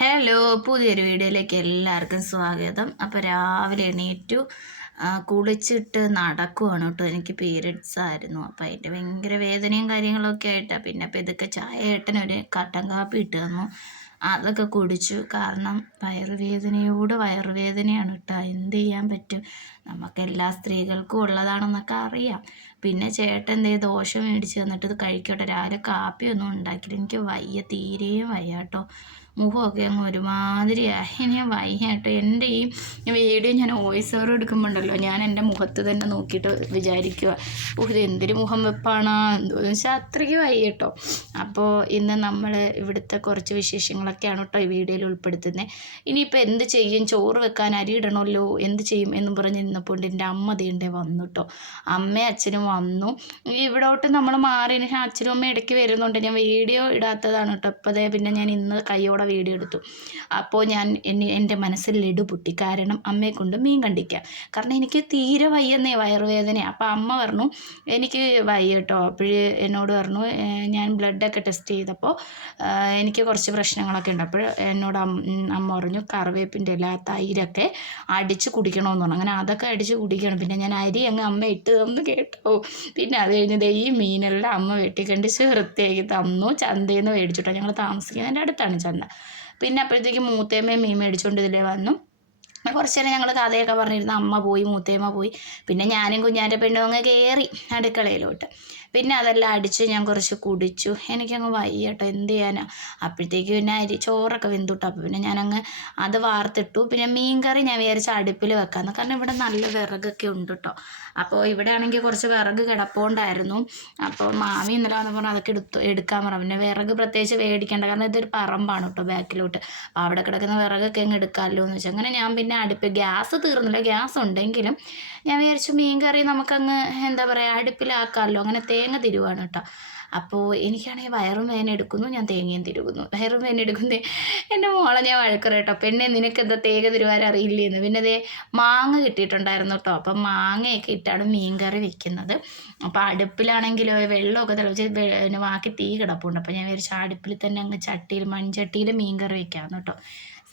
Hello പുതിയൊരു വീഡിയോയിലേക്ക് എല്ലാവർക്കും സ്വാഗതം. അപ്പോൾ രാവിലെ എണീറ്റു കുളിച്ചിട്ട് നടക്കുവാണ് കേട്ടോ. എനിക്ക് പീരിയഡ്സ് ആയിരുന്നു. അപ്പോൾ അതിന്റെ ഭയങ്കര വേദനയും കാര്യങ്ങളൊക്കെ ആയിട്ടാണ് പിന്നെ അപ്പോൾ ഇതൊക്കെ ചായ ഏട്ടനൊരു കട്ടൻ കാപ്പി ഇട്ട് തന്നു. അതൊക്കെ കുടിച്ചു. കാരണം വയറുവേദനയോട് വയറുവേദനയാണ് കേട്ടോ. എന്ത് ചെയ്യാൻ പറ്റും? നമുക്ക് എല്ലാ സ്ത്രീകൾക്കും ഉള്ളതാണെന്നൊക്കെ അറിയാം. പിന്നെ ചേട്ടൻ എന്തേ ദോശ മേടിച്ച് തന്നിട്ട് ഇത് കഴിക്കട്ടെ. രാവിലെ കാപ്പിയൊന്നും ഉണ്ടാക്കില്ല എനിക്ക് വയ്യ തീരെയും വയ്യ കേട്ടോ. മുഖമൊക്കെ അങ്ങ് ഒരുമാതിരിയായി ഇനി വയ്യ കേട്ടോ. എന്റെ ഈ വീഡിയോ ഞാൻ വോയിസ് ഓവർ എടുക്കുമ്പോണ്ടല്ലോ ഞാൻ എന്റെ മുഖത്ത് തന്നെ നോക്കിയിട്ട് വിചാരിക്കുക ഇത് എന്തൊരു മുഖം വെപ്പാണോ? എന്തോന്ന് വെച്ചാൽ അത്രയ്ക്ക് വയ്യ കേട്ടോ. അപ്പോൾ ഇന്ന് നമ്മൾ ഇവിടുത്തെ കുറച്ച് വിശേഷങ്ങളൊക്കെയാണ് കേട്ടോ ഈ വീഡിയോയിൽ ഉൾപ്പെടുത്തുന്നത് ഇനിയിപ്പോൾ എന്ത് ചെയ്യും? ചോറ് വെക്കാൻ അരി ഇടണമല്ലോ? എന്ത് ചെയ്യും? എന്നും പറഞ്ഞ് നിന്നപ്പോൾ എന്റെ അമ്മ തീണ്ടേ വന്നു കേട്ടോ. അമ്മയും അച്ഛനും വന്നു. ഇവിടോട്ട് നമ്മൾ മാറിയതിന് ശേഷം അച്ഛനും അമ്മയും ഇടയ്ക്ക് വരുന്നുണ്ട്. ഞാൻ വീഡിയോ ഇടാത്തതാണ് കേട്ടോ. ഇപ്പോൾ ദേ പിന്നെ ഞാൻ ഇന്ന് കൈയോടെ വീഡിയോ എടുത്തു. അപ്പോൾ ഞാൻ എന്നെ എന്റെ മനസ്സിൽ ലഡു പൊട്ടി. കാരണം അമ്മയെ കൊണ്ട് മീൻ കണ്ടിക്കാം. കാരണം എനിക്ക് തീരെ വയ്യെന്നേ വയറുവേദന അപ്പോൾ അമ്മ പറഞ്ഞു എനിക്ക് വയ്യ കേട്ടോ. അപ്പോഴേ എന്നോട് പറഞ്ഞു "ഏഹ് ഞാൻ ബ്ലഡൊക്കെ ടെസ്റ്റ് ചെയ്തപ്പോൾ എനിക്ക് കുറച്ച് പ്രശ്നങ്ങളൊക്കെ ഉണ്ട്. അപ്പോൾ എന്നോട് അമ്മ പറഞ്ഞു കറിവേപ്പിന്റെ ഇല തൈരൊക്കെ അടിച്ച് കുടിക്കണമെന്ന് പറഞ്ഞു. അങ്ങനെ അതൊക്കെ അടിച്ച് കുടിക്കണം. പിന്നെ ഞാൻ അരി അങ്ങ് അമ്മ ഇട്ട് തന്നു കേട്ടോ. പിന്നെ അത് കഴിഞ്ഞത് ഈ മീനെല്ലാം അമ്മ വെട്ടിക്കണ്ടിച്ച് വൃത്തിയാക്കി തന്നു. ചന്തയിൽ നിന്ന് മേടിച്ചിട്ടോ ഞങ്ങൾ താമസിക്കുന്നതിന്റെ അടുത്താണ് ചന്ത. പിന്നെ അപ്പോഴത്തേക്ക് മൂത്തേമ്മയും മീൻ മേടിച്ചുകൊണ്ട് ഇതിലേ വന്നു. കുറച്ച് നേരം ഞങ്ങൾ കഥയൊക്കെ പറഞ്ഞിരുന്നു. അമ്മ പോയി മൂത്തേമ്മ പോയി. പിന്നെ ഞാനും കുഞ്ഞാന്റെ പെണ്ണും അങ്ങ് കയറി അടുക്കളയിലോട്ട്. പിന്നെ അതെല്ലാം അടിച്ച് ഞാൻ കുറച്ച് കുടിച്ചു. എനിക്കങ്ങ് വയ്യ കേട്ടോ എന്ത് ചെയ്യാനാ? അപ്പോഴത്തേക്ക് പിന്നെ അരി ചോറൊക്കെ വെന്തുട്ടോ. അപ്പോൾ പിന്നെ ഞാനങ്ങ് അത് വാർത്തിട്ടു. പിന്നെ മീൻ കറി ഞാൻ വിചാരിച്ച അടുപ്പിൽ വെക്കാമെന്ന് കാരണം ഇവിടെ നല്ല വിറകൊക്കെ ഉണ്ട് കേട്ടോ അപ്പോൾ ഇവിടെ ആണെങ്കിൽ കുറച്ച് വിറക് കിടപ്പുണ്ടായിരുന്നു. അപ്പോൾ മാമി ഇന്നലെ വന്ന് പറഞ്ഞു അതൊക്കെ എടുത്തു എടുക്കാൻ പറഞ്ഞു. പിന്നെ വിറക് പ്രത്യേകിച്ച് വേടിക്കേണ്ട. കാരണം ഇതൊരു പറമ്പാണ് കേട്ടോ ബാക്കിലോട്ട്. അപ്പോൾ അവിടെ കിടക്കുന്ന വിറകൊക്കെ അങ്ങ് എടുക്കാമല്ലോ എന്ന് വെച്ചാൽ അങ്ങനെ ഞാൻ പിന്നെ അടുപ്പ് ഗ്യാസ് തീർന്നില്ല. ഗ്യാസ് ഉണ്ടെങ്കിലും ഞാൻ വിചാരിച്ചു മീൻ കറി നമുക്കങ്ങ് എന്താ പറയുക അടുപ്പിലാക്കാമല്ലോ അങ്ങനെ തേങ്ങ തിരുവാണ് കേട്ടോ. അപ്പോൾ എനിക്കാണെങ്കിൽ വയറും വേന എടുക്കുന്നു ഞാൻ തേങ്ങയും തിരുകുന്നു. വയറും വേന എടുക്കുന്നേ എന്റെ മോളെ ഞാൻ വഴക്കറ കേട്ടോ. പെണ്ണെ നിനക്കെന്താ തേങ്ങ തിരുവാൻ അറിയില്ലേന്ന്? പിന്നെ അതേ മാങ്ങ കിട്ടിയിട്ടുണ്ടായിരുന്നു കേട്ടോ. അപ്പം മാങ്ങയൊക്കെ ഇട്ടാണ് മീൻകറി വെക്കുന്നത്. അപ്പോൾ അടുപ്പിലാണെങ്കിലോ വെള്ളമൊക്കെ തിളച്ച് പിന്നെ ബാക്കി തീ കിടപ്പുണ്ട്. അപ്പോൾ ഞാൻ വിചാരിച്ചു അടുപ്പിൽ തന്നെ അങ്ങ് ചട്ടിയിൽ മൺചട്ടിയിൽ മീൻകറി വെക്കാമെന്ന് കേട്ടോ.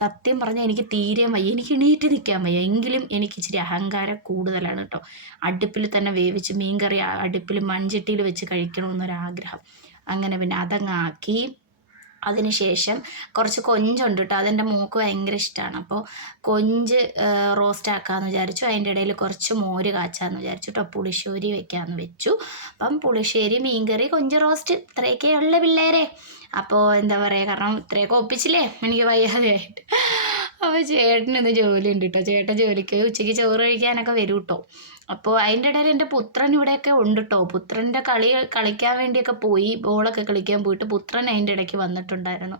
സത്യം പറഞ്ഞാൽ എനിക്ക് തീരെ വയ്യ. എനിക്ക് എണീറ്റ് നിൽക്കാൻ വയ്യ. എങ്കിലും എനിക്ക് ഇച്ചിരി അഹങ്കാരം കൂടുതലാണ് കേട്ടോ അടുപ്പിൽ തന്നെ വേവിച്ച് മീൻകറി അടുപ്പിൽ മൺചട്ടിയിൽ വെച്ച് കഴിക്കണമെന്നൊരാഗ്രഹം. അങ്ങനെ പിന്നെ അതങ്ങ് ആക്കി. അതിനുശേഷം കുറച്ച് കൊഞ്ചുണ്ട് കേട്ടോ അതെന്റെ മോക്ക് ഭയങ്കര ഇഷ്ടമാണ് അപ്പോൾ കൊഞ്ച് റോസ്റ്റ് ആക്കാമെന്ന് വിചാരിച്ചു. അതിന്റെ ഇടയിൽ കുറച്ച് മോര് കാച്ചാന്ന് വിചാരിച്ചു കേട്ടോ പുളിശ്ശേരി വെക്കാമെന്ന് വെച്ചു. അപ്പം പുളിശ്ശേരി മീൻകറി കൊഞ്ച് റോസ്റ്റ് ഇത്രയൊക്കെ ഉള്ള പിള്ളേരെ. അപ്പോൾ എന്താ പറയുക കാരണം ഇത്രയൊക്കെ ഒപ്പിച്ചില്ലേ? എനിക്ക് വയ്യാതെയായിട്ട്. അപ്പോൾ ചേട്ടനിന്ന് ജോലി ഉണ്ട് കേട്ടോ ചേട്ടൻ ജോലിക്ക് ഉച്ചയ്ക്ക് ചോറ് കഴിക്കാനൊക്കെ വരും കേട്ടോ അപ്പോൾ അതിന്റെ ഇടയിൽ എന്റെ പുത്രൻ ഇവിടെയൊക്കെ ഉണ്ട് കേട്ടോ പുത്രന്റെ കളി കളിക്കാൻ വേണ്ടിയൊക്കെ പോയി ബോളൊക്കെ കളിക്കാൻ പോയിട്ട് പുത്രൻ അതിന്റെ ഇടയ്ക്ക് വന്നിട്ടുണ്ടായിരുന്നു.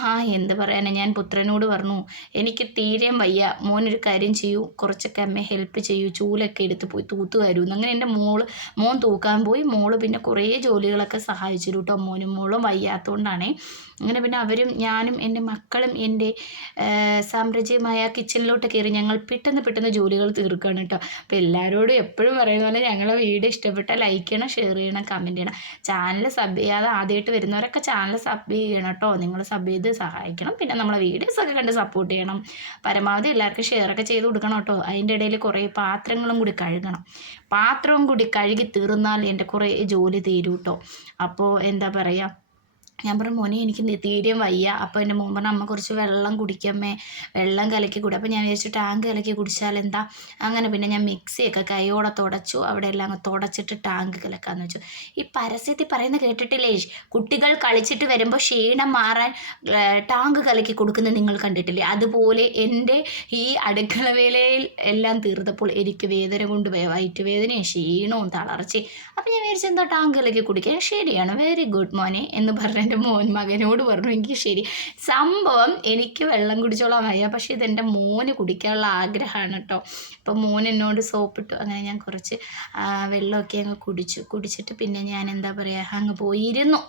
ആ എന്ത് പറയാനാണ് ഞാൻ പുത്രനോട് പറഞ്ഞു എനിക്ക് തീരെയും വയ്യ. മോനൊരു കാര്യം ചെയ്യൂ. കുറച്ചൊക്കെ അമ്മയെ ഹെൽപ്പ് ചെയ്യൂ. ചൂലൊക്കെ എടുത്ത് പോയി തൂത്തു വരൂ. അങ്ങനെ എന്റെ മോൾ മോൻ തൂക്കാൻ പോയി. മോൾ പിന്നെ കുറേ ജോലികളൊക്കെ സഹായിച്ചു കേട്ടോ മോനും മോളും വയ്യാത്തതുകൊണ്ടാണേ അങ്ങനെ പിന്നെ അവരും ഞാനും എന്റെ മക്കളും എന്റെ സാമ്രാജ്യമായ കിച്ചണിലോട്ട് കയറി ഞങ്ങൾ പെട്ടെന്ന് പെട്ടെന്ന് ജോലികൾ തീർക്കുകയാണ് കേട്ടോ. അപ്പോൾ എല്ലാവരോടും എപ്പോഴും പറയുന്ന പോലെ ഞങ്ങളെ വീഡിയോ ഇഷ്ടപ്പെട്ടാൽ ലൈക്ക് ചെയ്യണം ഷെയർ ചെയ്യണം കമന്റ് ചെയ്യണം. ചാനൽ സബ് ചെയ്യാതെ ആദ്യമായിട്ട് വരുന്നവരൊക്കെ ചാനൽ സബ് ചെയ്യണം കേട്ടോ. നിങ്ങൾ സബ് ചെയ്ത് സഹായിക്കണം. പിന്നെ നമ്മളെ വീഡിയോസൊക്കെ കണ്ട് സപ്പോർട്ട് ചെയ്യണം. പരമാവധി എല്ലാവർക്കും ഷെയറൊക്കെ ചെയ്ത് കൊടുക്കണം കേട്ടോ. അതിന്റെ ഇടയിൽ കുറേ പാത്രങ്ങളും കൂടി കഴുകണം. പാത്രവും കൂടി കഴുകി തീർന്നാൽ എന്റെ കുറേ ജോലി തീരും കേട്ടോ. അപ്പോൾ എന്താ പറയുക ഞാൻ പറഞ്ഞു മോനെ എനിക്ക് തീരെ വയ്യ. അപ്പോൾ എന്റെ മോൻ പറഞ്ഞു അമ്മ കുറച്ച് വെള്ളം കുടിക്കമ്മേ വെള്ളം കലക്കി കുടി. അപ്പോൾ ഞാൻ വിചാരിച്ചു ടാങ്ക് കലക്കി കുടിച്ചാൽ എന്താ? അങ്ങനെ പിന്നെ ഞാൻ മിക്സിയൊക്കെ കൈയോടെ തുടച്ചു. അവിടെ എല്ലാം അങ്ങ് തുടച്ചിട്ട് ടാങ്ക് കലക്കാന്ന് വെച്ചു. ഈ പരസ്യത്തിൽ പറയുന്ന കേട്ടിട്ടില്ലേ? കുട്ടികൾ കളിച്ചിട്ട് വരുമ്പോൾ ക്ഷീണം മാറാൻ ടാങ്ക് കലക്കി കൊടുക്കുന്നത് നിങ്ങൾ കണ്ടിട്ടില്ലേ? അതുപോലെ എന്റെ ഈ അടുക്കള വേലയിൽ എല്ലാം തീർത്തപ്പോൾ എനിക്ക് വേദന കൊണ്ട് വയറ്റുവേദനയും ക്ഷീണവും തളർച്ചയും. അപ്പോൾ ഞാൻ വിചാരിച്ചു എന്താ ടാങ്ക് കലക്കി കുടിക്കാൻ? ശരിയാണ്. വെരി ഗുഡ് മോനെ എന്ന് പറഞ്ഞ് എന്റെ മോൻ മകനോട് പറഞ്ഞു എനിക്ക് ശരി. സംഭവം എനിക്ക് വെള്ളം കുടിച്ചോളാൻ വയ്യ. പക്ഷേ ഇതെന്റെ മോന് കുടിക്കാനുള്ള ആഗ്രഹമാണ് കേട്ടോ അപ്പോൾ മോൻ എന്നോട് സോപ്പിട്ടു. അങ്ങനെ ഞാൻ കുറച്ച് വെള്ളമൊക്കെ അങ്ങ് കുടിച്ചു. കുടിച്ചിട്ട് പിന്നെ ഞാൻ എന്താ പറയുക അങ്ങ് പോയിരുന്നു.